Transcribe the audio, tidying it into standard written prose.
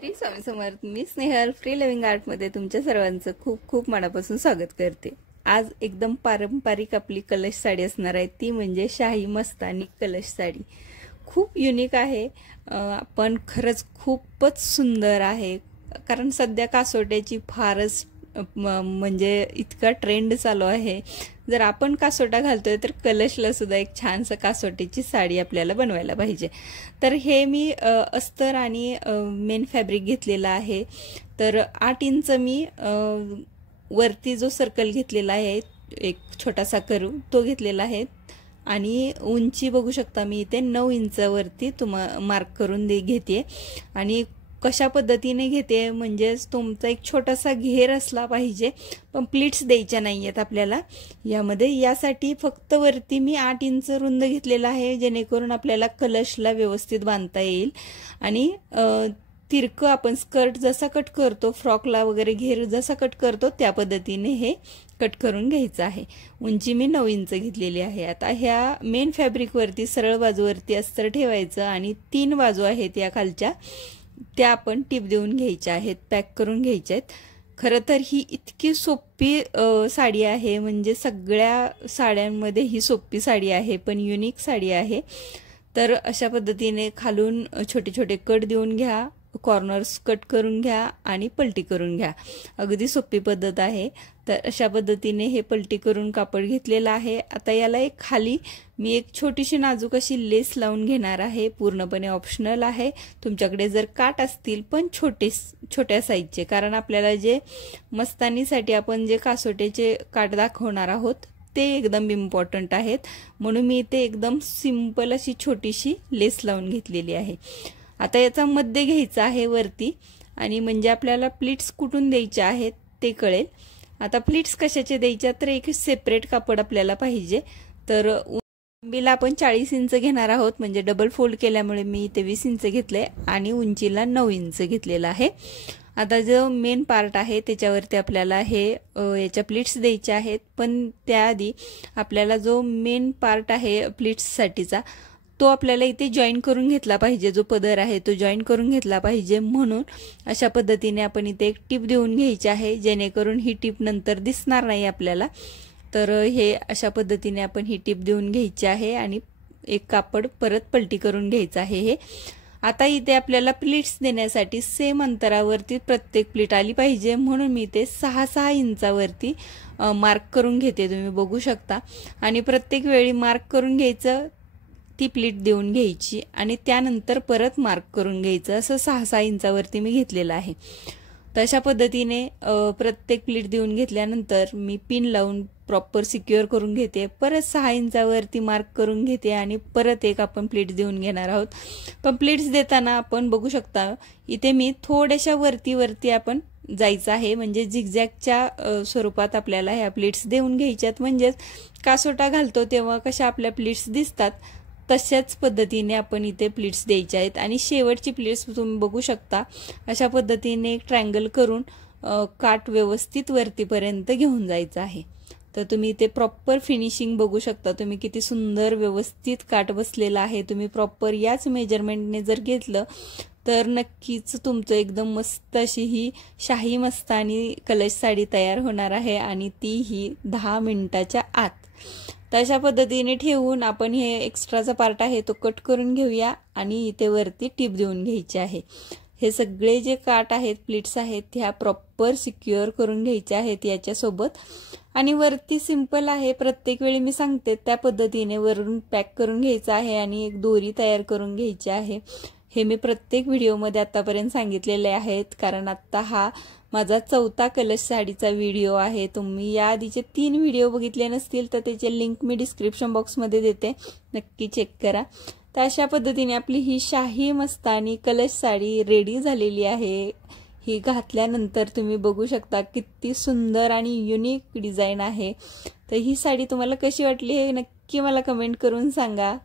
श्री स्वामी समर्थ. मी Snehal free living आर्टमध्ये तुमच्या सर्वांचं खूप खूप मनापासून स्वागत करते. आज एकदम पारंपरिक आपली कलश साडी असणार आहे, ती म्हणजे शाही मस्तानी कलश साडी. खूप युनिक आहे, पण खरंच खूपच सुंदर आहे. कारण सध्या कासोट्याची फारच म्हणजे इतका ट्रेंड चालू आहे. जर आपण कासोटा घालतोय तर कलशला सुद्धा एक छानसं कासोटीची साडी आपल्याला बनवायला पाहिजे. तर हे मी अस्तर आणि मेन फॅब्रिक घेतलेला आहे. तर 8 इंच मी वरती जो सर्कल घेतलेला आहे, एक छोटासा करू तो घेतलेला आहे. आणि उंची बघू शकता मी इथे 9 इंचावरती मार्क करून घेते. आणि कशा पद्धतीने घेते म्हणजेच तुमचा एक छोटासा घेर असला पाहिजे, पण प्लीट्स द्यायच्या नाही आहेत आपल्याला यामध्ये. यासाठी फक्त वरती मी 8 इंच रुंद घेतलेला आहे, जेणेकरून आपल्याला कलशला व्यवस्थित बांधता येईल. आणि तिरकं आपण स्कर्ट जसा कट करतो, फ्रॉकला वगैरे घेर जसा कट करतो त्या पद्धतीने हे कट करून घ्यायचं आहे. उंची मी 9 इंच घेतलेली आहे. आता ह्या मेन फॅब्रिकवरती सरळ बाजूवरती अस्तर ठेवायचं आणि 3 बाजू आहेत या खालच्या, त्या आपण टिप देऊन घ्यायच्या आहेत, पॅक करून घ्यायच्या आहेत. खरं तर ही इतकी सोपी साडी आहे, म्हणजे सगळ्या साड्यांमध्ये ही सोपी साडी आहे, पण युनिक साडी आहे. तर अशा पद्धतीने खालून छोटे छोटे कट देऊन घ्या, कॉर्नर्स कट करून घ्या आणि पलटी करून घ्या. अगदी सोपी पद्धत आहे. तर अशा पद्धतीने हे पलटी करून कापड घेतलेलं आहे. आता याला एक खाली मी एक छोटीशी नाजूक अशी लेस लावून घेणार आहे. पूर्णपणे ऑप्शनल आहे. तुमच्याकडे जर काट असतील पण छोट्या साईजचे, कारण आपल्याला जे मस्तानीसाठी आपण जे कासोट्याचे काट दाखवणार आहोत ते एकदम इम्पॉर्टंट आहेत, म्हणून मी इथे एकदम सिंपल अशी छोटीशी लेस लावून घेतलेली आहे. आता याचा मध्य घ्यायचा आहे वरती, आणि म्हणजे आपल्याला प्लीट्स कुठून द्यायचे आहेत ते कळेल. आता प्लीट्स कशाचे द्यायच्या, तर एक सेपरेट कापड आपल्याला पाहिजे. तर लांबीला आपण 40 इंच घेणार आहोत, म्हणजे डबल फोल्ड केल्यामुळे मी इथे 20 इंच घेतले आणि उंचीला 9 इंच घेतलेला आहे. आता जो मेन पार्ट आहे त्याच्यावरती आपल्याला हे याच्या प्लीट्स द्यायच्या आहेत, पण त्याआधी आपल्याला जो मेन पार्ट आहे प्लीट्ससाठीचा तो आपल्याला इथे जॉईन करून घेतला पाहिजे. जो पदर आहे तो जॉईन करून घेतला पाहिजे, म्हणून अशा पद्धतीने आपण इथे एक टिप देऊन घ्यायची आहे, जेणेकरून ही टिप नंतर दिसणार नाही आपल्याला. तर हे अशा पद्धतीने आपण ही टिप देऊन घ्यायची आहे आणि एक कापड परत पलटी करून घ्यायचं आहे हे. आता इथे आपल्याला प्लीट्स देण्यासाठी सेम अंतरावरती प्रत्येक प्लीट आली पाहिजे, म्हणून मी इथे 6-6 इंचावरती मार्क करून घेते, तुम्ही बघू शकता. आणि प्रत्येक वेळी मार्क करून घ्यायचं, ती प्लीट देऊन घ्यायची आणि त्यानंतर परत मार्क करून घ्यायचं. असं 6-6 इंचावरती मी घेतलेलं आहे. तशा पद्धतीने प्रत्येक प्लीट देऊन घेतल्यानंतर मी पिन लावून प्रॉपर सिक्युअर करून घेते. परत 6 इंचावरती मार्क करून घेते आणि परत एक आपण प्लीट देऊन घेणार आहोत. पण प्लीट्स देताना आपण बघू शकता इथे मी थोड्याशा वरती आपण जायचं आहे, म्हणजे झिगझॅगच्या स्वरूपात आपल्याला ह्या प्लीट्स देऊन घ्यायच्यात. म्हणजेच कासोटा घालतो तेव्हा कशा आपल्या प्लीट्स दिसतात तशाच पद्धतीने आपण इथे प्लीट्स द्यायच्या आहेत. आणि शेवटची प्लीट्स तुम्ही बघू शकता अशा पद्धतीने एक ट्रायंगल करून काट व्यवस्थित वरतीपर्यंत घेऊन जायचं आहे. तर तुम्ही इथे प्रॉपर फिनिशिंग बघू शकता, तुम्ही किती सुंदर व्यवस्थित काट बसलेला आहे. तुम्ही प्रॉपर याच मेजरमेंटने जर घेतलं तर नक्कीच तुमचं एकदम मस्त अशी ही शाही मस्तानी कलश साडी तयार होणार आहे, आणि तीही 10 मिनिटाच्या आत. तशा पद्धतीने ठेवून आपण हे एक्स्ट्राचा पार्ट आहे तो कट करून घेऊया आणि इथे वरती टिप देऊन घ्यायची आहे. हे सगळे जे काट आहेत, प्लीट्स आहेत, ह्या प्रॉपर सिक्युअर करून घ्यायचे आहेत याच्यासोबत. आणि वरती सिंपल आहे, प्रत्येक वेळी मी सांगते त्या पद्धतीने वरून पॅक करून घ्यायचं आहे आणि एक दोरी तयार करून घ्यायची आहे. हे मी प्रत्येक व्हिडिओमध्ये आतापर्यंत सांगितलेले आहेत, कारण आत्ता हा माझा 4था कलश साडीचा व्हिडिओ आहे. तुम्ही या आधीचे 3 व्हिडिओ बघितले नसतील तर त्याचे लिंक मी डिस्क्रिप्शन बॉक्समध्ये देते, नक्की चेक करा. तर अशा पद्धतीने आपली ही शाही मस्तानी कलश साडी रेडी झालेली आहे. ही घातल्यानंतर तुम्ही बघू शकता किती सुंदर आणि युनिक डिझाईन आहे. तर ही साडी तुम्हाला कशी वाटली हे नक्की मला कमेंट करून सांगा.